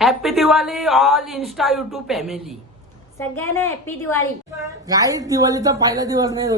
Happy Diwali all Insta YouTube family सगळ्यांना happy Diwali काही दिवाळीचा पहिला दिवस नाही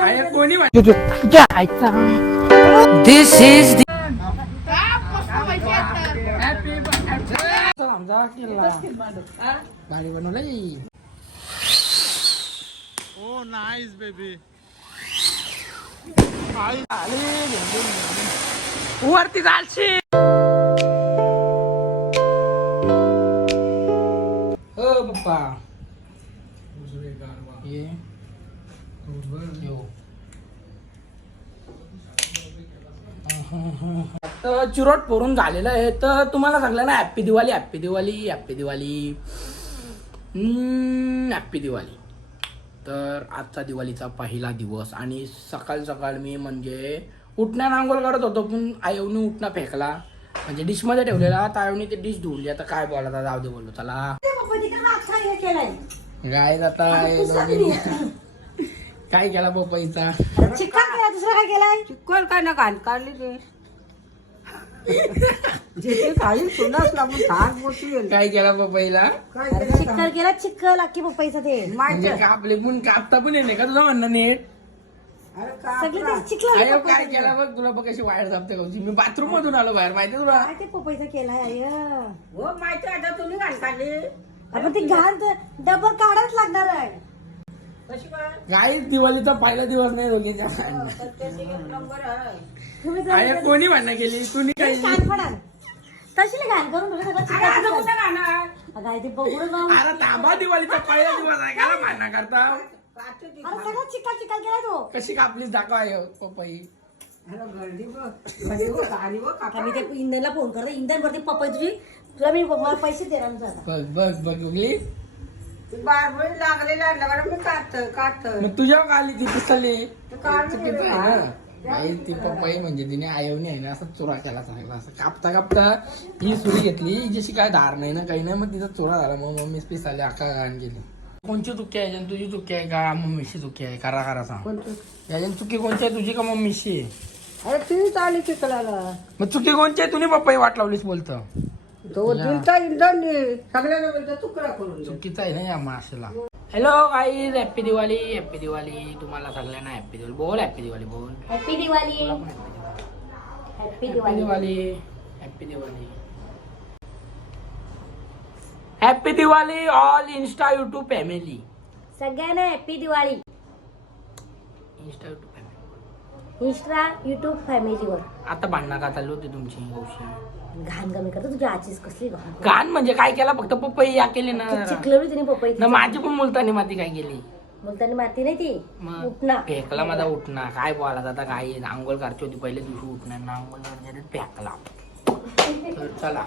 अरे कोणी दिस इज गाडी बनवली. Oh, nice, baby. वरती घालशी पप्पा ये यो. तर चिरोट पोरून झालेलं आहे. तर तुम्हाला सांगलं ना happy Diwali happy Diwali happy Diwali happy Diwali तर आजचा दिवाळीचा पहिला दिवस आणि सकाळ सकाळ मी म्हणजे उठण्या आंघोळ करत होतो पण आईवनी उठणं फेकला. म्हणजे डिशमध्ये ठेवलेला आता आईवनी ते डिश धुवली आता काय बोलायचा जाऊ दे बोललो चला. केलाय काय आता हे काय केला पपईचा चिक्का केला दुसरा काय केलाय? चिकन काय ना घाण काढली ते. जे काही सुनाच लागून. काय केला पपईला अरे केलं चिक्कर केला चिक्कर लाकी पप्पाईचा ते म्हणजे कापले पण कापता पण येणे का तुझं म्हणणं नीट? सगळे अरे काय केला बघ तुला बघ कशी वायर जापते गावची. मी बाथरूम मधून आलो बाहेर माहिती तुला? काय ते पप्पाईचा केलाय आय. हो माहिती आता तुम्ही घाण काढली. आपण ती घाण डबल काढाच लागणार आहे. कशी काय काही दिवाळीचा पहिला दिवस नाही दोघीच्या सत्याची एक नंबर आहे. तुम्ही जर- अरे कोणी भांडणं केली? कुणी तुम्ही काही तशी नाही घाण करून ठेवलं सगळं अरे चिक्का आता चिक्का. कुठं घाणार अगं आई ते बघून अरे तांबा दिवाळीचा पहिला दिवस आहे. का भांडणं करता. काढते ती. अरे सगळं चिक्का चिक्का केला तो. कशी कापलीस? दाखवा हे पपई. अरे गर्दी बघ. गर्दी बघ गाडी बघ आता मी ते इंधनला फोन करते. इंधन भरते पप्पाई तुझी तुला मी पैसे देणार तुझा आता. बघ बघ बघ बघली बारबळी मी काढत मग तुझ्यावर आली ती पिस्तली. काढून चुकीचं आहे ना. बाई ती पपई म्हणजे तिने आयवणी आहे ना असं चोरा केला चांगला. असं कापता कापता ही सुरी घेतली जशी काय धार नाही ना काही नाही मग तिचा चोरा झाला मग मम्मी पिसाली अख्खा घाण गेली कोणची चुकी आहे याच्यात? तुझी चुकी आहे का? मम्मीची चुकी आहे करा करा सांग. कोणतं? याच्यात चुकी कोणची आहे तुझी का मम्मीची आहे अरे तुम्ही आली चिखलाला मग चुकी कोणची आहे? तुम्ही पपई वाट लावलीस बोलतं. तो दिलता इंधन सगळ्यांना बोलतो तुकडा करून दे. चुकीचं आहे ना या माशाला hello guys happy Diwali happy Diwali तुम्हाला सगळ्यांना हॅप्पी दिवाळी बोल हॅप्पी दिवाळी बोल. Happy Diwali happy Diwali Diwali happy Diwali happy Diwali all Insta YouTube family सगळ्यांना happy Diwali Insta YouTube family Insta YouTube फॅमिलीवर आता भांडणं का चालली होती तुमची हौशी घाण कमी करतो. तुझी आजीच कसली घाण म्हणजे काय केला? फक्त पपई या केली ना. जरा. चिकलवली तिने पपई ना माझी पण मुलतानी माती काय केली? बोलताना माती नाही ती. मग उठना. फेकला माझा उठणा काय बोला आता? काय आंघोळ करते होती पहिल्या दिवशी उठणार ना आंघोळ फेकला. तर चला.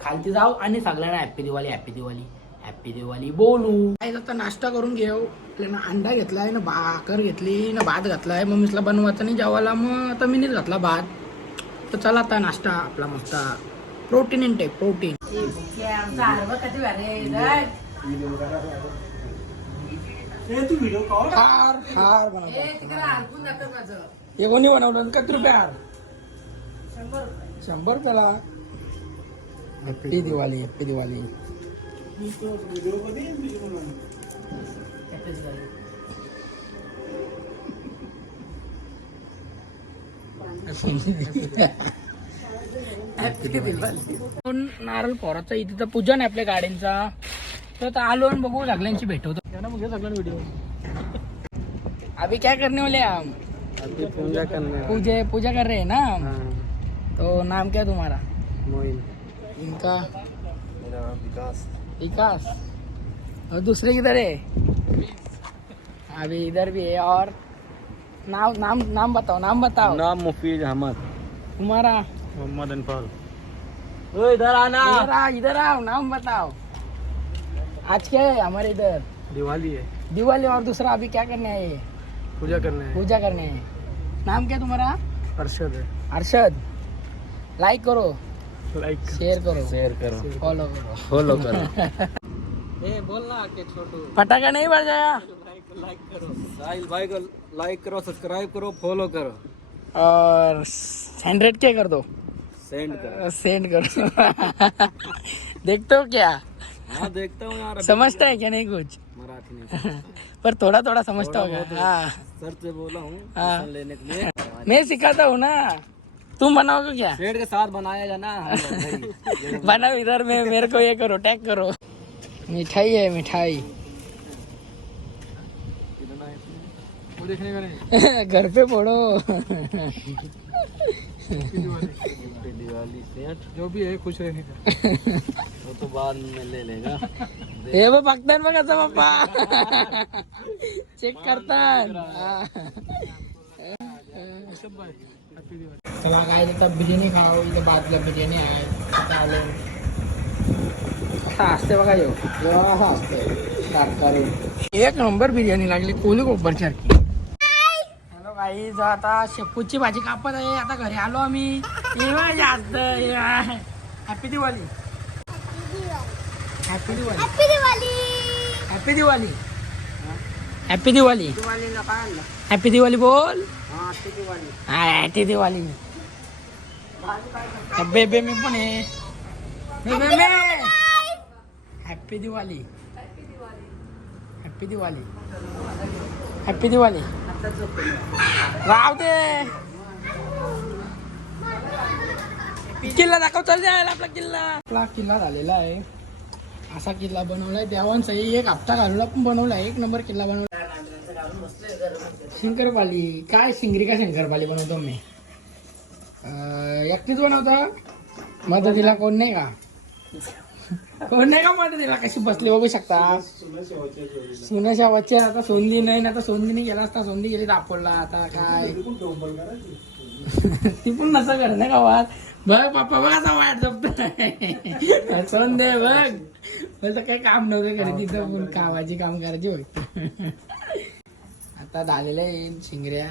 खालती जाऊ आणि सगळ्यांना happy Diwali happy Diwali. Happy Diwali बोलू. काय आता नाश्ता करून घेऊ. आपल्याला अंडा घेतलाय ना भाकर घेतली ना भात घातलाय. मम्मीसला बनवायचा नाही जेवायला. मग आता मीनीच घातला भात. तर चला आता नाश्ता आपला मस्त. प्रोटीन इंटेक प्रोटीन हार हार बनवतो. हे कोणी बनवलं? किती रुपये हार? शंभर रुपयाला हॅप्पी दिवाळी हॅप्पी दिवाळी नारळ पोराचा इथे तर पूजन आहे आपल्या गाड्यांचा. तर आता आलो आणि बघू सगळ्यांची भेटवतो. व्हिडिओ अभी क्या करने वाले हम पूजा करने पूजे पूजा कर रहे हैं ना तो नाम क्या तुम्हारा? मोइन इनका? मेरा विकास। विकास। और दूसरे किधर है? अभी इधर भी है और? नाम नाम नाम बताओ नाम बताओ। नाम मुफीज अहमद। तुम्हारा मोहम्मद अनफाल इधर आना। इधर आओ इधर आओ नाम बताओ। आज क्या है हमारे इधर? दिवाली है। दिवाली और दूसरा अभी क्या करने आए? हैं? पूजा करने है पूजा करने हैं नाम क्या तुम्हारा? अरशद है। अरशद। लाइक करो। लाइक शेयर करो। शेयर करो। फॉलो करो। फॉलो करो। ए बोलना के छोटू। पटाखा नहीं बजाया? लाइक करो साहिल भाई को लाइक करो सब्सक्राइब करो फॉलो करो। और हंड्रेड के कर दो। सेंड कर। सेंड करो। देखते हो क्या? हाँ देखता हूँ यार समझता है क्या नहीं कुछ? मराठी नहीं। पर थोड़ा थोड़ा समझता होगा हाँ। सर से बोला हूँ हाँ। लेने के लिए। मैं सिखाता हूँ ना। तुम बनाओगे क्या? पेड़ के साथ बनाया जाना। बनाओ इधर में मेरे को ये करो टैग करो। मिठाई है मिठाई? वो देखने का नहीं? घर पे दिवाली सेठ जो भी है खुश रहने का। वो तो बाद में ले लेगा। हे बघ बघतात बघ असं पप्पा चेक करतात हा. चला काय आता बिर्याणी खाऊ इथं बाजूला बिर्याणी आहे आता आलो असं असते बघा यो यो असं असते एक नंबर बिर्याणी लागली कोली कोपरची सारखी हॅलो काही जो आता शेपूची भाजी कापत आहे आता घरी आलो आम्ही. ये बघ जास्त happy Diwali happy Diwali happy Diwali happy Diwali happy Diwali बोल. हा हॅपी दिवाळी बेबे मी पण आहे. Happy Diwali happy Diwali happy Diwali राव दे किल्ला दाखव चल जायला आपला किल्ला. आपला किल्ला झालेला आहे. असा किल्ला बनवलाय. देवान सही एक हप्ता घालूला पण बनवला एक नंबर किल्ला बनवला शंकरपाली काय शिंगरी का शंकरपाली बनवतो मी एकटीच बनवता. मदतीला कोण नाही का? नाही का मदतीला कशी बसली बघू शकता? सुन्याच्या वच्चे आता सोंदी नाही ना आता सोंदीने गेला असता सोंदी गेली दापोडला आता काय? ती पण नसं कर ना गावात बघ पप्पा बघ आता वाट जपत सोन दे बघ. बोलतं काही काम नव्हतं करे तिथं पण कामाची काम करायची होती. आता झालेलं आहे शिंगऱ्या.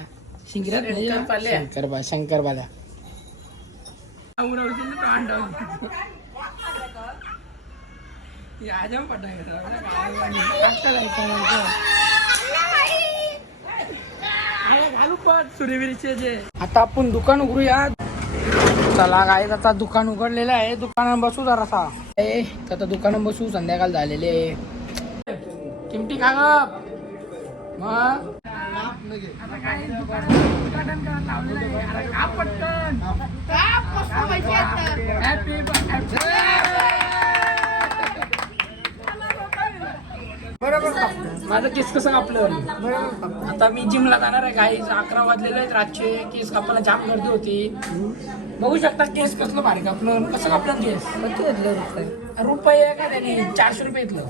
शिंगऱ्यात नाही? शंकरबा शंकरबाल्या उडवतील ना तो अंडा. ती आजम पटांग घालू पण सूर्यवीरचे जे. आता आपण दुकान उघडूया. चला काय आता दुकान उघडलेलं आहे. दुकानात बसू जरासा. ए आता दुकानात बसू. संध्याकाळ झालेली आहे. किमती का ग मग? आता माझं केस कसं कापलं आता मी जिमला जाणार आहे काही अकरा वाजलेले आहेत रातचे केस कापायला जाम गर्दी होती. बघू शकता केस कसलं भारी कापलं कसं कापलं केस? रुपये? का त्याने? चारशे रुपये घेतलं.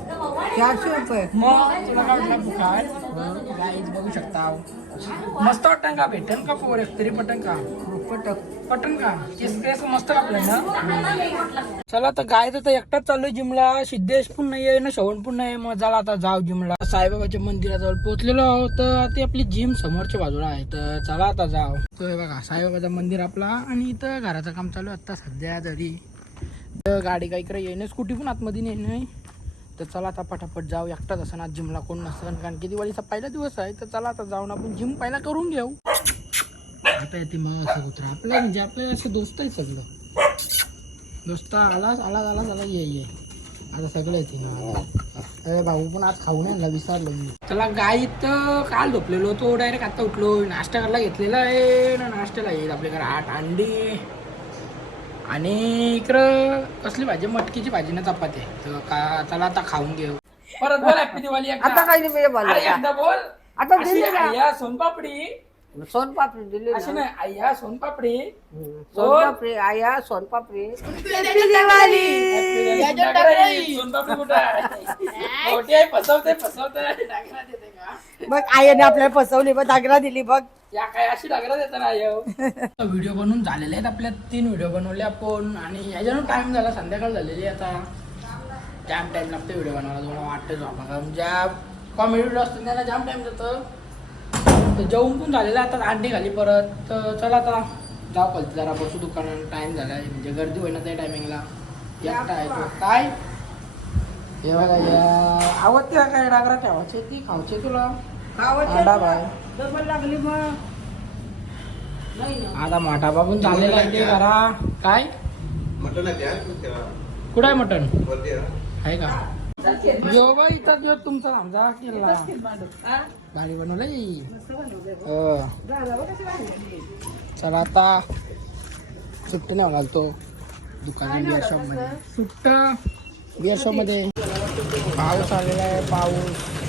चारशे रुपये? मग तुला काय वाटलं फुकाट गाईज बघू शकता. मस्त वाटतं का? भेटन का पोर? तरी पटन का? पटक पटन का? केस केस मस्त लागलं ना? चला आता गाय तर एकटाच चाललोय जिमला. सिद्धेश पण नाही आहे ना शवण पण नाही मग चला आता जाव जिमला. साईबाबाच्या मंदिराजवळ पोहोचलेलो आहोत. तर ती आपली जिम समोरच्या बाजूला आहे. तर चला आता जाव तो हे बघा साईबाबाचं मंदिर आपला आणि इथं घराचं काम चालू आहे. आता सध्या तरी. तर गाडी काही इकडे येणे स्कूटी पण आतमध्ये नाही तर चला आता पटापट जाऊ. एकटाच असं आज जिमला कोण नसेल कारण की दिवाळीचा पहिला दिवस आहे तर चला आता जाऊन आपण जिम पहिला करून घेऊ. आता येते मग असं कुत्रा. आपलं म्हणजे आपल्याला असं दोस्त आहे सगळं. दोस्त आलाच आलाच आलाच आला ये ये. आता सगळं येते. ना अरे भाऊ पण आज खाऊ नाही विसरलो मी. चला गाईत काल झोपलेलो तो डायरेक्ट आता उठलो. नाश्ता करायला घेतलेला आहे. ना नाश्त्याला येईल आपल्याकडे आठ अंडी. आणि इकडं कसली भाजी? मटकीची भाजी ना चपाती. आहे. तर का चला आता खाऊन घेऊ. परत बोल हॅपी दिवाळी एकदा. आता काही नाही अरे बोला एकदा बोल. आता अशी दिली ना. आय्या सोनपापडी. सोनपापडी दिली अशी नाही आय्या सोनपापडी. सोनपापडी आया सोनपापडी. सोनपापडी कुठं आहे? फसवते फसवते. डागरा देते का? बघ आईने आपल्याला फसवली बघ दागरा दिली बघ. या काय अशी डागरा देते ना व्हिडिओ बनवून झालेले आहेत आपल्या तीन व्हिडिओ बनवले आपण. आणि याच्यानं टाइम झाला संध्याकाळ झालेली आहे आता. जाम टाइम लागतो व्हिडिओ बनवायला तुम्हाला वाटतं झोपा हो. कारण ज्या कॉमेडी व्हिडिओ असतात त्यांना जाम टाइम जातं तर जेवून पण झालेलं आता अंडी घाली परत. तर चला आता जाऊ कळते जरा बसू दुकानात. टाइम झाला आहे. म्हणजे गर्दी होईना त्या टायमिंगला एकटा आहे तो. काय? हे बघा आवडते काय? डागरा ठेवायचे ती. खावचे तुला. आडा बाय. डबल लागली मग आता मोठा बाबून झालेला आहे ते करा काय? कुठं आहे मटण? आहे का? यो बा इथं जो तुमचा आमचा केला गाडी बनवली? हो. चला आता सुट्टी नाव घालतो दुकानात बिअर शॉपमध्ये सुट्ट बिअर शॉपमध्ये पाऊस आलेला आहे पाऊस.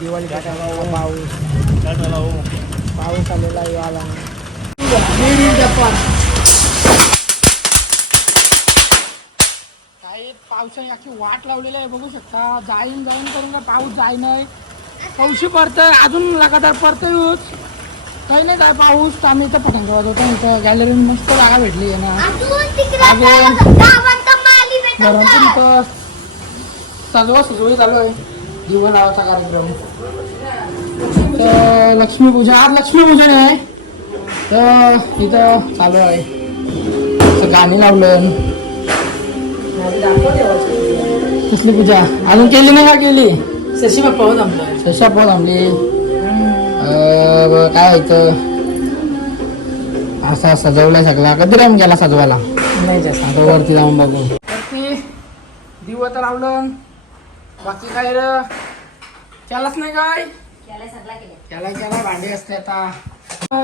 दिवाळी पाऊस. पाऊस आलेला आहे आला काही पावसाने अशी वाट लावलेली आहे बघू शकता. जाईन जाईन करून का पाऊस जाई नाही. पाऊशी पडतंय अजून लगातार पडतोय यूज काही नाही काय पाऊस तर आम्ही इथं पतंग होतो इथं गॅलरी मस्त जागा भेटली आहे ना. अजून घरातून इथं सजवा सजवली चालू आहे. दिवा लावायचा कार्यक्रम. तर लक्ष्मीपूजा आज लक्ष्मीपूजन आहे तर इथं चालू आहे. असं गाणी लावलं. कसली पूजा? अजून केली नाही का केली? शशी बाप्पा हो थांबलं शशा पोत थांबली अं, काय इथं? असा सजवलाय सगळा. कधी टाइम गेला सजवायला? नाही जास्त. वरती जाऊन बघू. वरती दिवं तर लावलं. बाकी काय र? त्यालाच नाही काय? त्याला त्याला भांडी असते आता.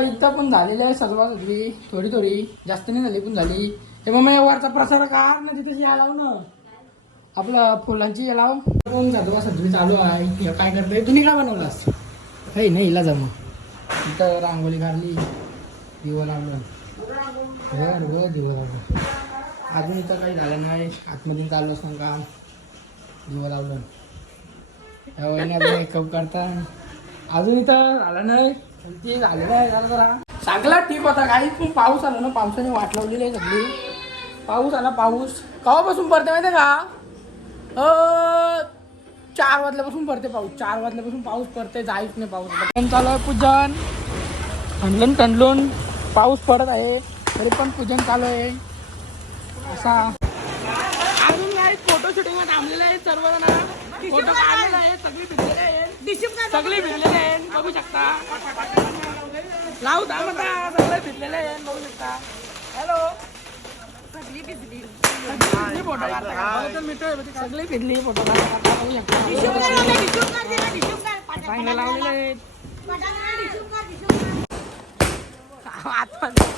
इथं पण झालेली आहे सजवा सजवी थोडी थोडी. जास्त नाही झाली पण झाली. हे मग वरचा प्रसार काढ ना तिथे या लाव ना. आपलं फुलांची हे लाव. पण सजवा सजवी चालू आहे? हे काय करतोय? तुम्ही काय बनवलास. काही नाही हिला जमा इथं रांगोळी काढली. दिवं लावलं. दिवं लावलं. अजून इथं काही झालं नाही. आतमध्ये चालू असं काम जीव लावलं या वहिनी आता मेकअप करता अजून इथं झालं नाही ते झालेलं आहे झालं जरा चांगला ठीक होता काही पण पाऊस आला ना पावसाने वाट लावलेली आहे सगळी पाऊस आला पाऊस केव्हापासून पडते माहिती आहे का चार वाजल्यापासून पडते पाऊस चार वाजल्यापासून पाऊस पडते जायच नाही पाऊस चालू आहे पूजन थंडलून थंडलून पाऊस पडत आहे तरी पण पूजन चालू आहे असा फोटो शूटिंग थांबलेले आहेत. सर्वजण फोटो काढलेले आहेत सगळी भिजलेले आहेत. सगळी भिजलेले आहेत. बघू शकता. लावू थांब आता. सगळे भिजलेले आहेत. बघू शकता. हॅलो सगळी भिजली फोटो काढता का? मला तर मिळतोय, पण ती सगळी भिजली फोटो काढता बघू शकता. चांगले लावलेले आहेत. आतमध्ये.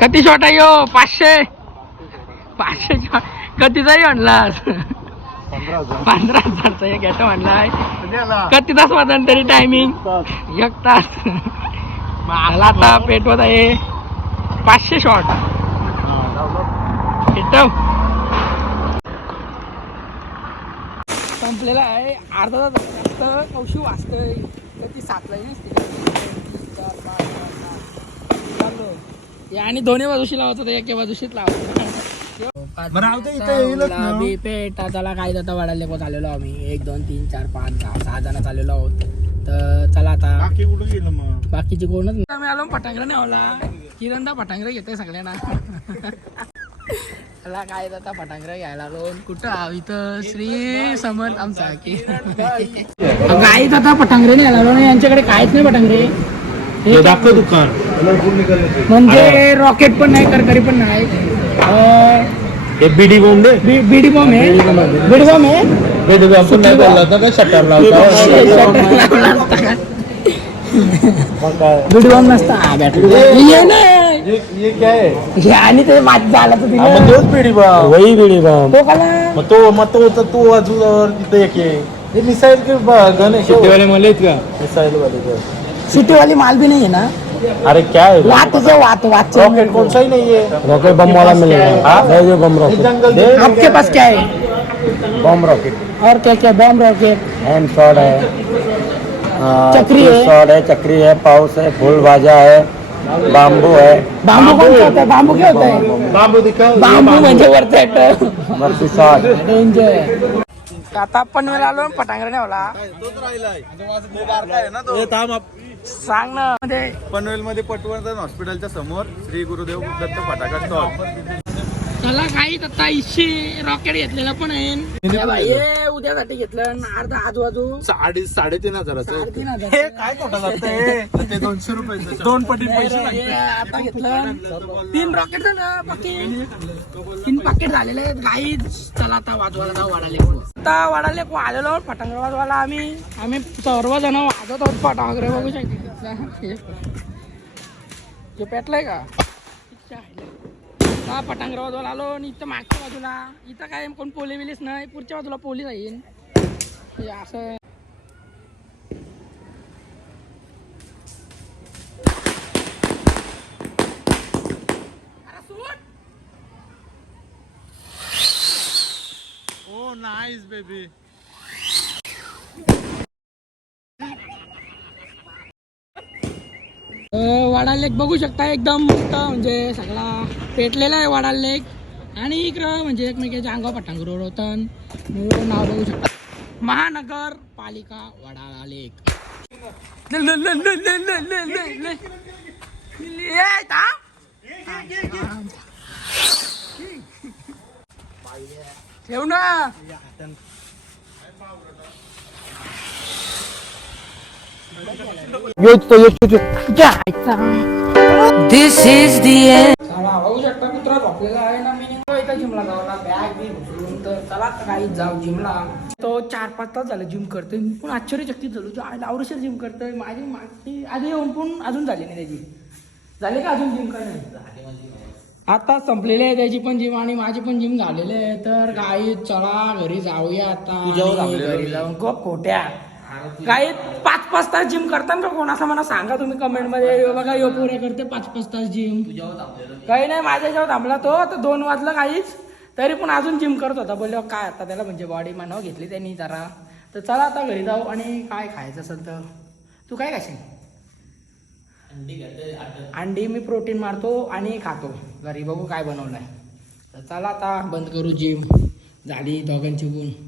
किती शॉट आहे यो? पाचशे. पाचशे शॉट कधीचाही म्हणलास पंधरा हजारचा एक गॅट म्हणलाय किती तास वाजन तरी टायमिंग एक तास. मला आता पेटवत आहे. पाचशे शॉट पेटव संपलेला आहे. अर्धा तास फक्त कौशी वाचतोय. तर ती सातलाही नसते. चार, पाच, सहा, सात. चाललो. हे आणि दोन्ही बाजूशी लावत होते एके बाजूशीच लावत गुलाबी पेट त्याला काय जाता वाढायला पण आलेलो आम्ही. एक दोन तीन चार पाच दहा सहा जण आलेलो आहोत. तर चला आता. बाकीचे कोणच नाही. आम्ही आलो पटांगरा नाही आला किरणदा पटांगरा घेते सगळ्यांना. त्याला काय जाता पटांगरा घ्यायला आलो कुठं? आहो इथं श्री समर्थ आमचा की. गाईत आता पटांगरे नाही आला ना यांच्याकडे काहीच नाही पटांगरे हे दाखव दुकान. म्हणजे रॉकेट पण नाही करकरी पण नाही. अं, हे बीडी बोंबे बी- बीडी बॉम्ब आहे बीडी बॉम्ब आहे बीडी बॉम्ब आपण नाही बोलला होता का शटर लावता बीडी बॉम्ब नसता हा, बॅटरी हे नाही ये ये क्या है? हे आणि ते माझं झालं तर हा, मग दिलं तोच बीडी बॉम्ब. वही बीडी बॉम्ब. तो काला। मग तो मग तो होता तो अजून तिथे एक आहे. हे मिसाईल के गन है शिट्टेवाले मला का? मिसाईल वाले सिटीवाली माल भी नहीं है ना? अरे क्या है? वातचे वात वातचे रॉकेट कौन सा ही नहीं है। रॉकेट बम वाला मिलेगा। हाँ? दो बम रॉकेट आपके पास क्या है? बम रॉकेट और क्या क्या? बम रॉकेट हैंड शॉट है। चक्री है। शॉट है चक्री है पाउस है फुल बाजा है बाम्बू है। बांबू कौन सा होता है? बांबू क्या होता है? बांबू दिखा बांबू म्हणजे वरचा येतं मर्सी शॉट डेंजर आता आपण आलो पटांगरे नाही होला सांग ना. पनवेल मध्ये पटवर्धन हॉस्पिटलच्या समोर श्री गुरुदेव दत्त फटाका स्टॉल. त्याला काही आता इशे रॉकेट घेतलेला पण आहे. बाई, उद्या त्यासाठी घेतलं अर्धा आजूबाजू. साडे साडेतीन हजाराचं हजार हे काय खोटं ते दोनशे रुपये दोन पटी पैसे हे लागतात. आता घेतलं. तीन रॉकेट झालं बाकी. तीन पाकिट झालेले आहेत गाई चला आता वाजवायला जाऊ वाढाले आता वाढाले आलेलो फटांगर वाजवायला आम्ही. आम्ही सर्वजण वाजवत आहोत फटांगरे बघू शकतो. जो पेटलाय का? हा पटांगर वाजवायला आलो आणि इथं मागच्या बाजूला. इथं काय कोण पोली बिलीस नाही पुढच्या बाजूला पोलीस येईन हे असं. नाईस बेबी वाडा लेक बघू शकता एकदम मस्त म्हणजे सगळा पेटलेला आहे वडाल लेक. आणि इकडं म्हणजे एकमेकांच्या अंगा पटांग रोड होतं नाव बघू शकतो. महानगर पालिका वडाळा लेक. ठेव ना. This is the end. कुत्रा झोपलेला आहे ना मी निघतो इथं जिमला जाऊला बॅग बी उचलून तर चला आता काही जाऊ जिमला. तो चार पाच तास झाले जिम करतोय. मी पण आश्चर्यचकित झालो. जो आवडशीर जिम करतोय. माझी मागची आधी येऊन पण अजून झाली नाही त्याची. झाली का अजून जिम नाही आता संपलेली आहे त्याची पण जिम आणि माझी पण जिम झालेली आहे. तर काही चला घरी जाऊया आता. घरी जाऊन गप खोट्या काही पाच पाच तास जिम करतात का कोण? असं मला सांगा तुम्ही कमेंटमध्ये. बघा यो पुरे करते पाच पाच तास जिम काही नाही माझ्या जेव्हा थांबला तो. तर दोन वाजलं काहीच. तरी पण अजून जिम करत होता. बोललो काय आता त्याला म्हणजे बॉडी मानव घेतली त्यांनी जरा. तर चला आता घरी जाऊ आणि काय खायचं असेल तर. तू काय खाशील? अंडी मी प्रोटीन मारतो आणि खातो. घरी बघू काय बनवलंय. तर चला आता बंद करू जिम झाली दोघांची गुण.